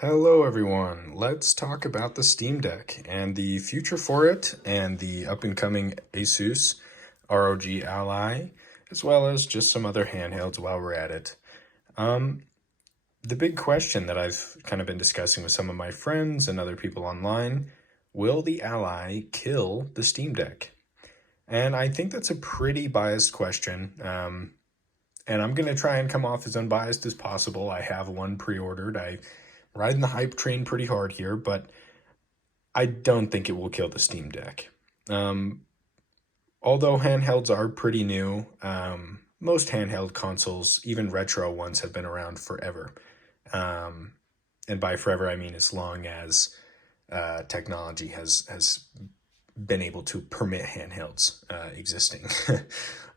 Hello everyone, let's talk about the Steam Deck and the future for it and the up-and-coming Asus ROG Ally, as well as just some other handhelds while we're at it. The big question that I've kind of been discussing with some of my friends and other people online, will the Ally kill the Steam Deck? And I think that's a pretty biased question, and I'm going to try and come off as unbiased as possible. I have one pre-ordered. I'm riding the hype train pretty hard here, but I don't think it will kill the Steam Deck. Um, Although handhelds are pretty new, most handheld consoles, even retro ones, have been around forever. Um, and by forever, I mean as long as technology has been able to permit handhelds existing.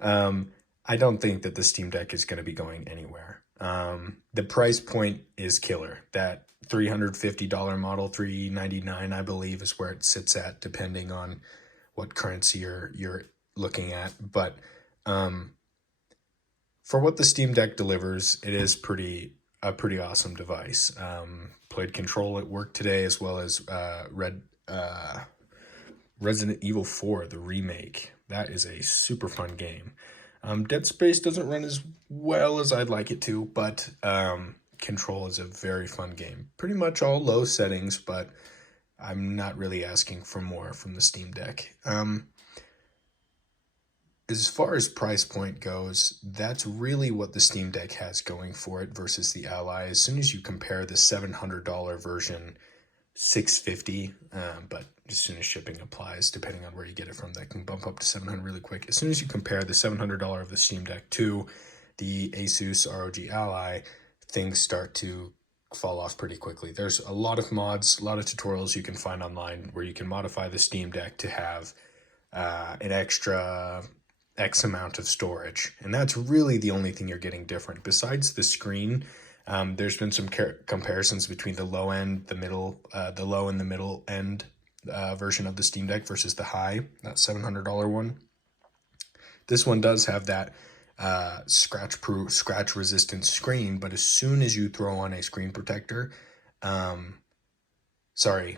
I don't think that the Steam Deck is going to be going anywhere. The price point is killer. That $350 model, $399, I believe, is where it sits at, depending on what currency you're looking at. But for what the Steam Deck delivers, it is a pretty awesome device. Played Control at work today, as well as Resident Evil 4, the remake. That is a super fun game. Dead Space doesn't run as well as I'd like it to, but Control is a very fun game. Pretty much all low settings, but I'm not really asking for more from the Steam Deck. As far as price point goes, that's really what the Steam Deck has going for it versus the Ally. As soon as you compare the $700 version, $650, but as soon as shipping applies, depending on where you get it from, that can bump up to $700 really quick. As soon as you compare the $700 of the Steam Deck to the Asus ROG Ally, things start to fall off pretty quickly. There's a lot of mods, a lot of tutorials you can find online where you can modify the Steam Deck to have an extra X amount of storage. And that's really the only thing you're getting different. Besides the screen, there's been some comparisons between the low end, the low and the middle end version of the Steam Deck versus the high, that $700 one. This one does have that scratch-proof, scratch-resistant screen, but as soon as you throw on a screen protector, sorry,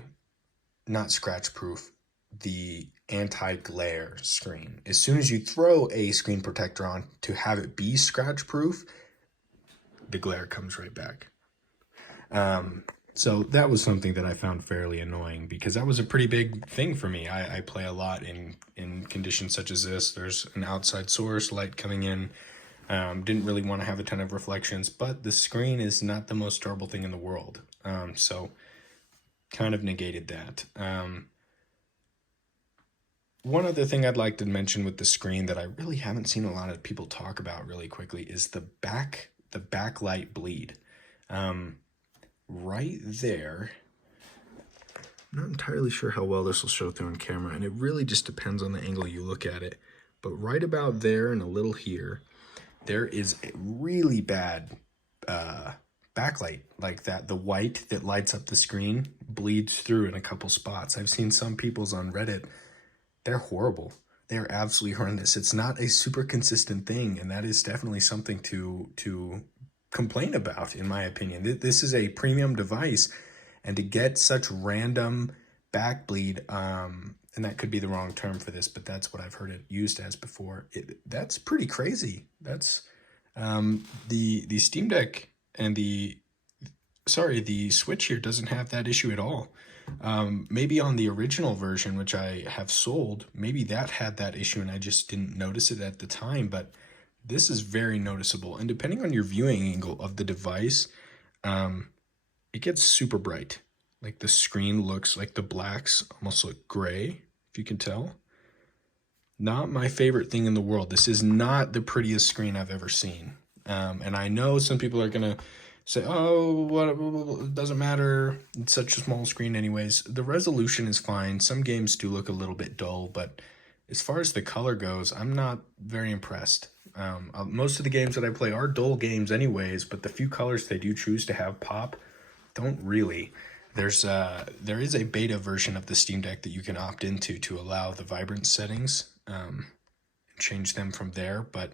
not scratch-proof, the anti-glare screen. As soon as you throw a screen protector on to have it be scratch-proof, the glare comes right back. So that was something that I found fairly annoying because that was a pretty big thing for me. I play a lot in conditions such as this. There's an outside source, light coming in. Didn't really want to have a ton of reflections, but the screen is not the most durable thing in the world. So kind of negated that. One other thing I'd like to mention with the screen that I really haven't seen a lot of people talk about really quickly is the backlight bleed. Right there, I'm not entirely sure how well this will show through on camera, and it really just depends on the angle you look at it. But right about there and a little here, there is a really bad backlight like that. The white that lights up the screen bleeds through in a couple spots. I've seen some people's on Reddit. They're horrible. They're absolutely horrendous. It's not a super consistent thing, and that is definitely something to complain about, in my opinion. This is a premium device, and to get such random back bleed, and that could be the wrong term for this, but that's what I've heard it used as before. That's pretty crazy. That's the Steam Deck and the Switch here doesn't have that issue at all. Maybe on the original version, which I have sold, maybe that had that issue and I just didn't notice it at the time, but this is very noticeable. And depending on your viewing angle of the device, it gets super bright. Like the screen looks like the blacks almost look gray, if you can tell. Not my favorite thing in the world. This is not the prettiest screen I've ever seen. And I know some people are going to say, oh, it doesn't matter. It's such a small screen anyways. The resolution is fine. Some games do look a little bit dull, but as far as the color goes, I'm not very impressed. Most of the games that I play are dull games anyways, but the few colors they do choose to have pop don't really. There is a beta version of the Steam Deck that you can opt into to allow the vibrance settings, and change them from there, but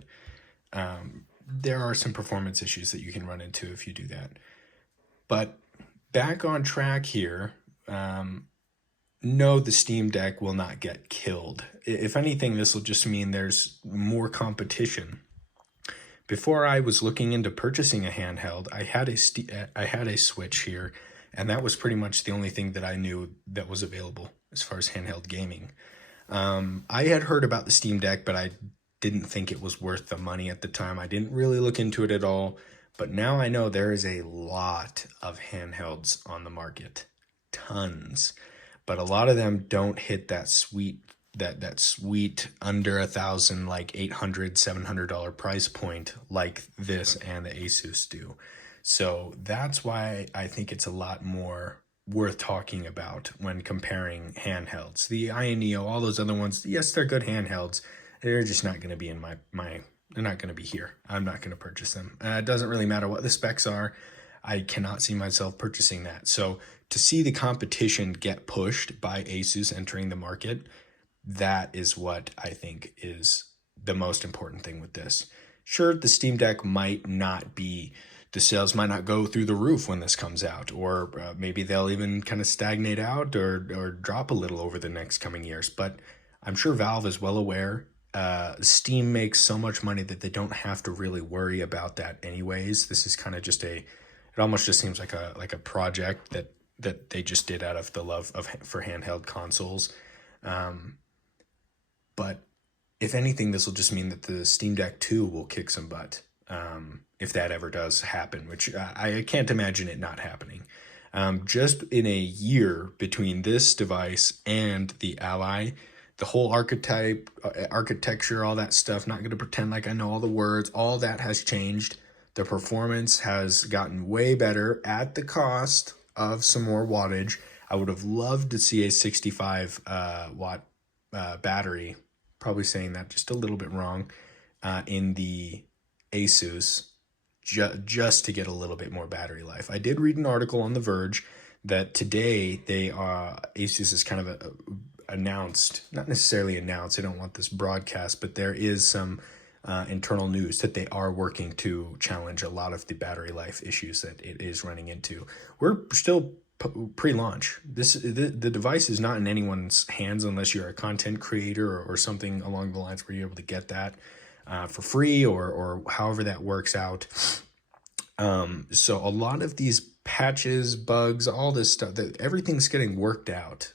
there are some performance issues that you can run into if you do that. But back on track here. No, the Steam Deck will not get killed. If anything, this will just mean there's more competition. Before I was looking into purchasing a handheld, I had a Switch here, and that was pretty much the only thing that I knew that was available as far as handheld gaming. I had heard about the Steam Deck, but I didn't think it was worth the money at the time. I didn't really look into it at all, but now I know there is a lot of handhelds on the market, tons, but a lot of them don't hit that sweet under 1,000, like 800, $700 price point like this and the Asus do. So that's why I think it's a lot more worth talking about when comparing handhelds. The Aya Neo, all those other ones, yes, they're good handhelds. They're just not going to be in my they're not going to be here. I'm not going to purchase them. It doesn't really matter what the specs are. I cannot see myself purchasing that. So to see the competition get pushed by Asus entering the market, that is what I think is the most important thing with this. Sure, the Steam Deck might not be, the sales might not go through the roof when this comes out, or maybe they'll even kind of stagnate out or drop a little over the next coming years. But I'm sure Valve is well aware. Steam makes so much money that they don't have to really worry about that anyways. This is kind of just it almost just seems like a project that they just did out of the love for handheld consoles. But if anything, this will just mean that the Steam Deck 2 will kick some butt, if that ever does happen, which I can't imagine it not happening. Just in a year between this device and the Ally, the whole architecture, all that stuff, not going to pretend like I know all the words, all that has changed. The performance has gotten way better at the cost of some more wattage. I would have loved to see a 65 watt battery, probably saying that just a little bit wrong, in the Asus, just to get a little bit more battery life. I did read an article on The Verge that today Asus is kind of announced, not necessarily announced, I don't want this broadcast, but there is some internal news that they are working to challenge a lot of the battery life issues that it is running into. We're still pre-launch. The device is not in anyone's hands unless you're a content creator or something along the lines where you're able to get that for free or however that works out. So a lot of these patches, bugs, all this stuff, everything's getting worked out.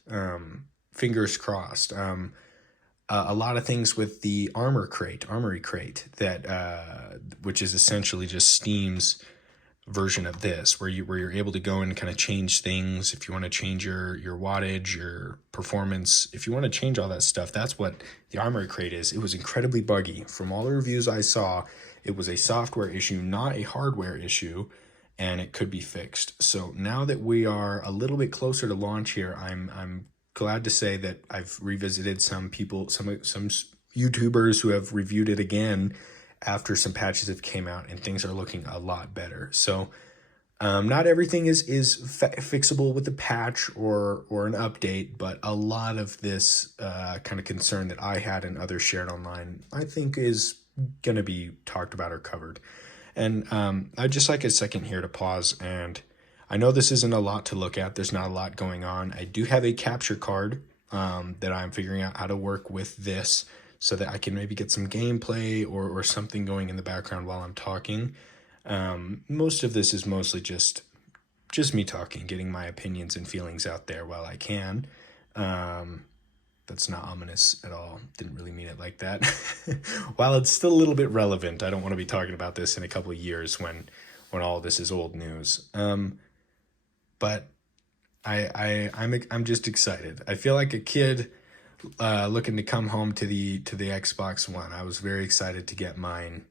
Fingers crossed. A lot of things with the Armory Crate, that which is essentially just Steam's version of this, where you're able to go and kind of change things. If you want to change your wattage, your performance, if you want to change all that stuff, that's what the Armory Crate is. It was incredibly buggy. From all the reviews I saw, it was a software issue, not a hardware issue, and it could be fixed. So now that we are a little bit closer to launch here, I'm glad to say that I've revisited some people, some YouTubers who have reviewed it again after some patches have came out, and things are looking a lot better. So not everything is fixable with a patch or an update, but a lot of this kind of concern that I had and others shared online, I think is going to be talked about or covered. And I'd just like a second here to pause, and I know this isn't a lot to look at. There's not a lot going on. I do have a capture card that I'm figuring out how to work with this so that I can maybe get some gameplay or something going in the background while I'm talking. Most of this is mostly just me talking, getting my opinions and feelings out there while I can. That's not ominous at all. Didn't really mean it like that. While it's still a little bit relevant, I don't want to be talking about this in a couple of years when all this is old news. But I'm just excited. I feel like a kid looking to come home to the Xbox One. I was very excited to get mine,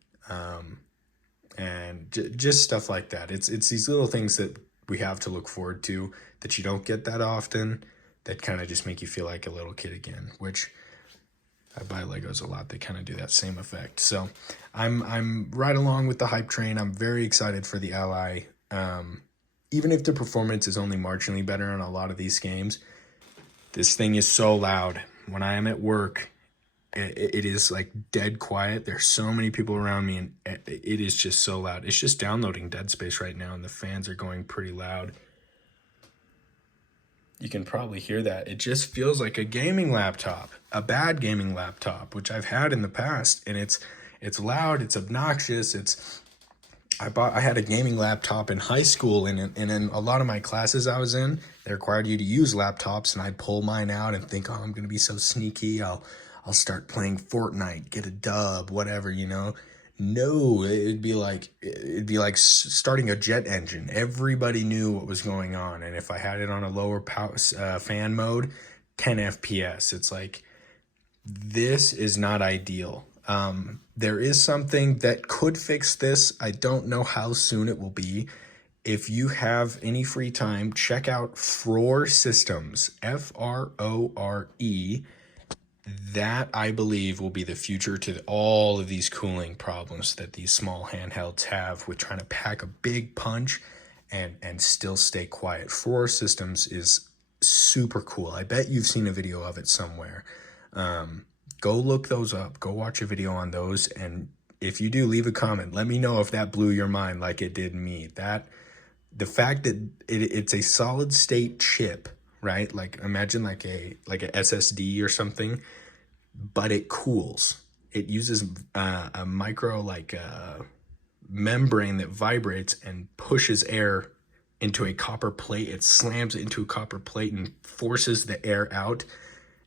and just stuff like that. It's these little things that we have to look forward to that you don't get that often, that kind of just make you feel like a little kid again. Which I buy Legos a lot. They kind of do that same effect. So I'm right along with the hype train. I'm very excited for the Ally. Even if the performance is only marginally better on a lot of these games, this thing is so loud. When I am at work, it is like dead quiet. There's so many people around me, and it is just so loud. It's just downloading Dead Space right now, and the fans are going pretty loud. You can probably hear that. It just feels like a gaming laptop, a bad gaming laptop, which I've had in the past, and it's loud, it's obnoxious, I had a gaming laptop in high school, and in a lot of my classes I was in, they required you to use laptops, and I'd pull mine out and think, oh, I'm gonna be so sneaky. I'll start playing Fortnite, get a dub, whatever, you know. No, it'd be like starting a jet engine. Everybody knew what was going on, and if I had it on a lower power fan mode, 10 FPS. It's like, this is not ideal. There is something that could fix this. I don't know how soon it will be. If you have any free time, check out Frore Systems, F-R-O-R-E. That, I believe, will be the future to all of these cooling problems that these small handhelds have with trying to pack a big punch and still stay quiet. Frore Systems is super cool. I bet you've seen a video of it somewhere. Go look those up. Go watch a video on those. And if you do, leave a comment. Let me know if that blew your mind like it did me. The fact that it's a solid state chip, right? Like, imagine like a SSD or something, but it cools. It uses a micro membrane that vibrates and pushes air into a copper plate. It slams it into a copper plate and forces the air out.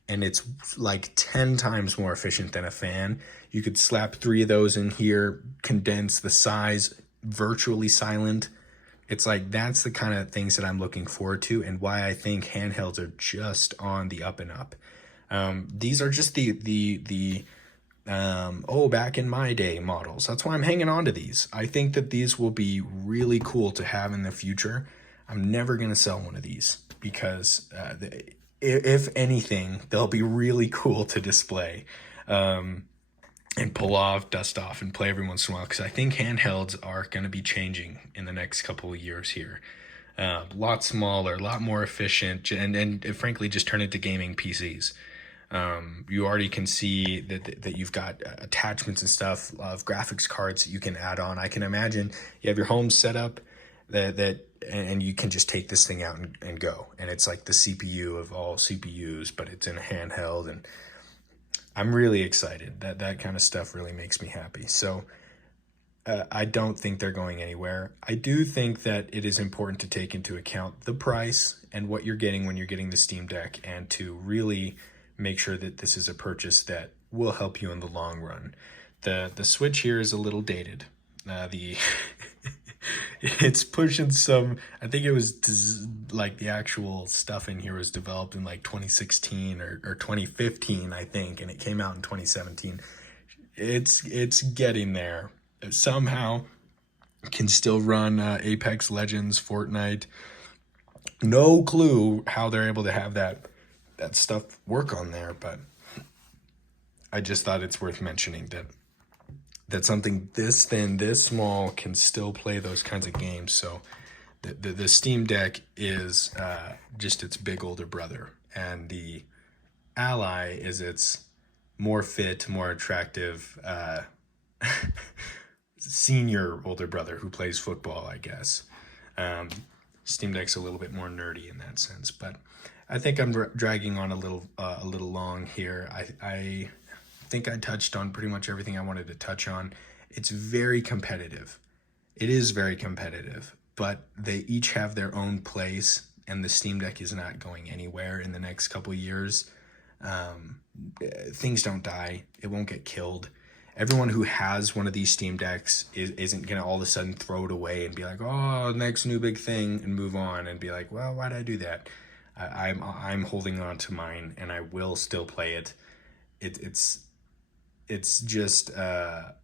And it's like 10 times more efficient than a fan. You could slap 3 of those in here, condense the size, virtually silent. It's like, that's the kind of things that I'm looking forward to, and why I think handhelds are just on the up and up. These are just back in my day models. That's why I'm hanging on to these. I think that these will be really cool to have in the future. I'm never going to sell one of these because if anything, they'll be really cool to display and pull off, dust off, and play every once in a while, because I think handhelds are going to be changing in the next couple of years here. A lot smaller, a lot more efficient, and frankly just turn into gaming PCs. You already can see that you've got attachments and stuff of graphics cards that you can add on. I can imagine you have your home set up and you can just take this thing out and go. And it's like the CPU of all CPUs, but it's in a handheld. And I'm really excited. That kind of stuff really makes me happy. So I don't think they're going anywhere. I do think that it is important to take into account the price and what you're getting when you're getting the Steam Deck, and to really make sure that this is a purchase that will help you in the long run. The Switch here is a little dated. It's pushing some, I think it was like the actual stuff in here was developed in like 2016 or 2015, I think, and it came out in 2017. It's getting there. Somehow can still run Apex Legends, Fortnite. No clue how they're able to have that stuff work on there, but I just thought it's worth mentioning that something this thin, this small, can still play those kinds of games. So the Steam Deck is just its big older brother, and the Ally is its more fit, more attractive senior older brother who plays football, I guess. Steam Deck's a little bit more nerdy in that sense, but I think I'm dragging on a little long here. I think I touched on pretty much everything I wanted to touch on. It's very competitive. It is very competitive, but they each have their own place, and the Steam Deck is not going anywhere in the next couple years. Things don't die. It won't get killed. Everyone who has one of these Steam Decks isn't going to all of a sudden throw it away and be like, oh, next new big thing, and move on and be like, well, why did I do that? I'm holding on to mine, and I will still play it. It's just a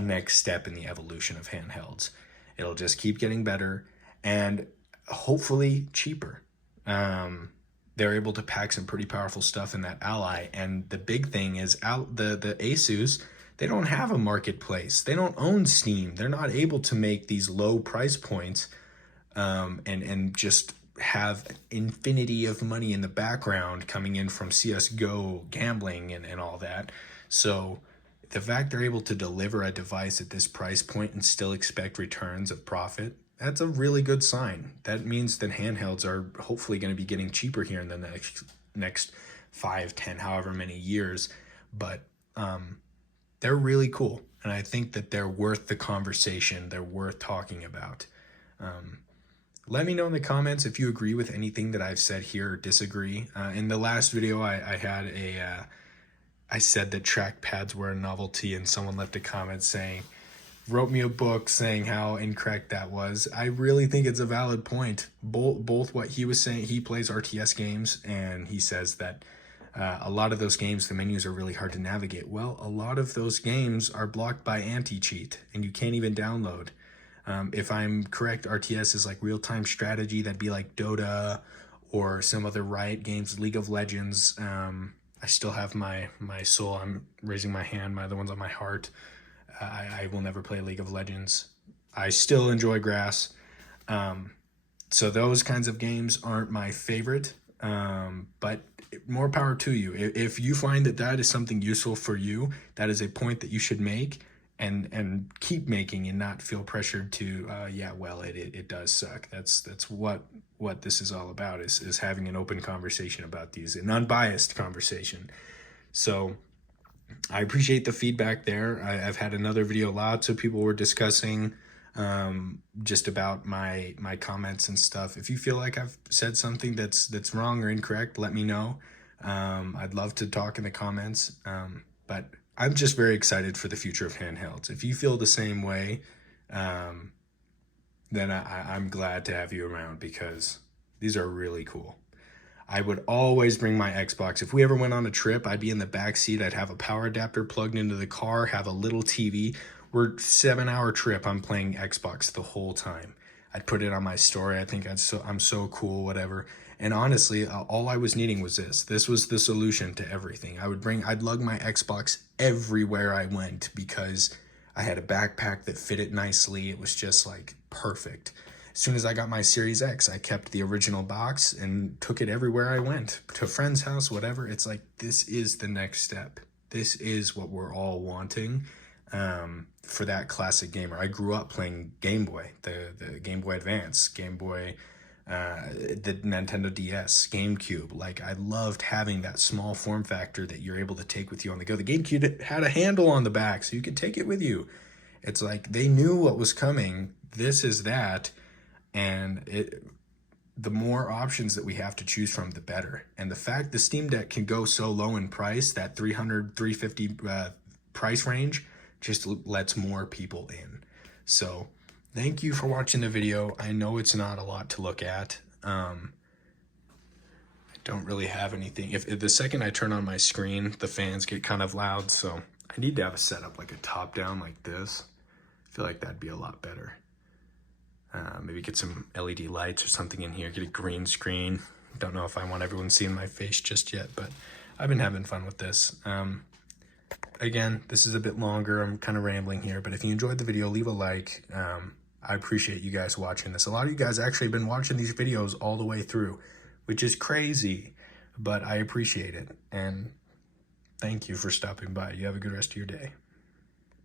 next step in the evolution of handhelds. It'll just keep getting better and hopefully cheaper. They're able to pack some pretty powerful stuff in that Ally, and the big thing is the Asus. They don't have a marketplace. They don't own Steam. They're not able to make these low price points and just have infinity of money in the background coming in from CSGO gambling and all that. So the fact they're able to deliver a device at this price point and still expect returns of profit, that's a really good sign. That means that handhelds are hopefully going to be getting cheaper here in the next 5, 10, however many years. But they're really cool, and I think that they're worth the conversation. They're worth talking about. Let me know in the comments if you agree with anything that I've said here or disagree. In the last video, I said that trackpads were a novelty, and someone left a comment wrote me a book saying how incorrect that was. I really think it's a valid point. Both what he was saying, he plays RTS games, and he says that a lot of those games, the menus are really hard to navigate. Well, a lot of those games are blocked by anti-cheat, and you can't even download. If I'm correct, RTS is like real-time strategy. That'd be like Dota or some other Riot games, League of Legends. I still have my soul. I'm raising my hand. The one's on my heart. I will never play League of Legends. I still enjoy grass. So those kinds of games aren't my favorite. But more power to you. If you find that that is something useful for you, that is a point that you should make and keep making, and not feel pressured to, yeah, well, it does suck. That's what this is all about, is having an open conversation about these, an unbiased conversation. So I appreciate the feedback there. I've had another video, lots of people were discussing just about my comments and stuff. If you feel like I've said something that's wrong or incorrect, let me know. I'd love to talk in the comments. But I'm just very excited for the future of handhelds. If you feel the same way, then I'm glad to have you around, because these are really cool. I would always bring my Xbox. If we ever went on a trip, I'd be in the back seat. I'd have a power adapter plugged into the car, have a little TV. We're 7-hour trip. I'm playing Xbox the whole time. I'd put it on my story. I think I'm so cool, whatever. And honestly, all I was needing was this. This was the solution to everything. I'd lug my Xbox everywhere I went, because I had a backpack that fit it nicely. It was just like perfect. As soon as I got my Series X, I kept the original box and took it everywhere I went, to a friend's house, whatever. It's like, this is the next step. This is what we're all wanting for that classic gamer. I grew up playing Game Boy, the Game Boy Advance, Game Boy, the Nintendo DS, GameCube. Like, I loved having that small form factor that you're able to take with you on the go. The GameCube had a handle on the back, so you could take it with you. It's like, they knew what was coming. This is that. And the more options that we have to choose from, the better. And the fact the Steam Deck can go so low in price, that $300, $350 price range, just lets more people in. So thank you for watching the video. I know it's not a lot to look at. I don't really have anything. If the second I turn on my screen, the fans get kind of loud. So I need to have a setup like a top down like this. I feel like that'd be a lot better. Maybe get some LED lights or something in here, get a green screen. Don't know if I want everyone seeing my face just yet, but I've been having fun with this. Again, this is a bit longer. I'm kind of rambling here, but if you enjoyed the video, leave a like. I appreciate you guys watching this. A lot of you guys actually have been watching these videos all the way through, which is crazy, but I appreciate it. And thank you for stopping by. You have a good rest of your day.